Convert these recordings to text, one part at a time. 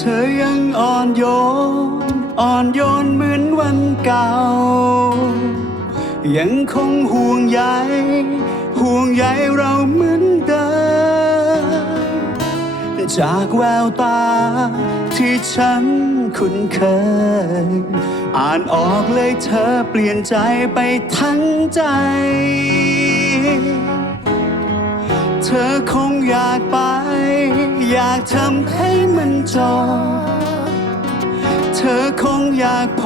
ธอยังอ่อนโยน อ่อนโยนเหมือนวันเก่า ยังคงห่วงใยห่วงใยเราเหมือนเดิม จากแววตาที่ฉันคุ้นเคย อ่านออกเลยเธอเปลี่ยนใจไปทั้งใจ เธอคงอยากไปากทำให้มันจบเธอคงอยากพ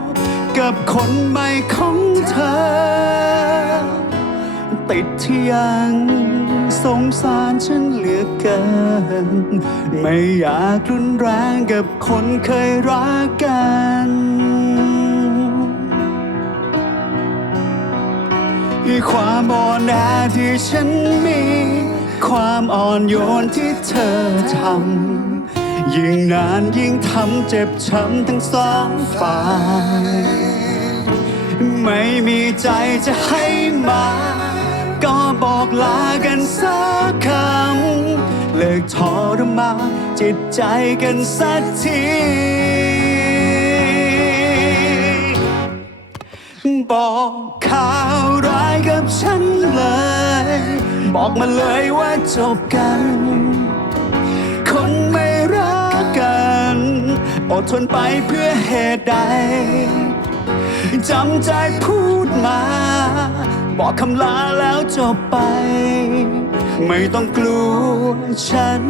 บกับคนใหม่ของเธอ ติดที่ยังสงสารฉันเหลือเกิน ไม่อยากรุนแรงกับคนเคยรักกันความอ่อนแอที่ฉันมี ความอ่อนโยนที่เธอทำยิ่งนานยิ่งทำเจ็บช้ำทั้งสองฝ่าย ไม่มีใจจะให้มา ก็บอกลากันสักคำเลิกทรมานจิตใจกันสักทีบอกข่าวร้ายกับฉันเลย บอกมาเลยว่าจบกัน คนไม่รักกัน อดทนไปเพื่อเหตุใด จำใจพูดมา บอกคำลาแล้วจบไป ไม่ต้องกลัวฉัน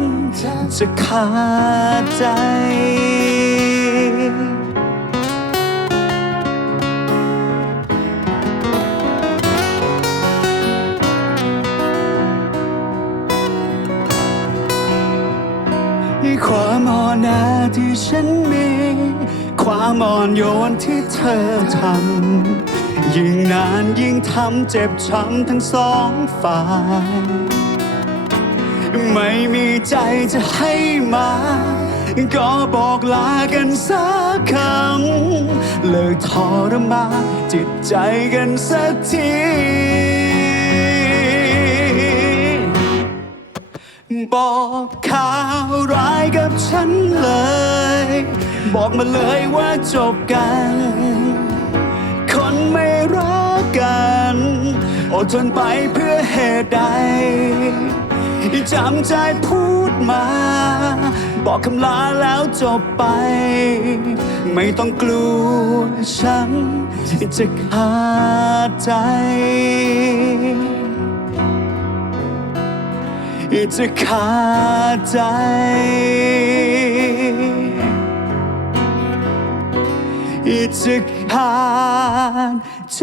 จะขาดใจ ความอ่อนแอที่ฉันมี ความอ่อนโยนที่เธอทำ ยิ่งนานยิ่งทำเจ็บช้ำทั้งสองฝ่าย ไม่มีใจจะให้มา ก็บอกลากันสักคำ เลิกทรมานจิตใจกันสักทีบอกข่าวร้า กับฉันเลย บอกมาเลยว่าจบกัน คนไม่รักกันอดทนไปเพื่อเหตุใดจำใจพูดมา บอกคำลาแล้วจบไป ไม่ต้องกลัวฉันจะขาดใจ จะขาดใจจะขาดใจ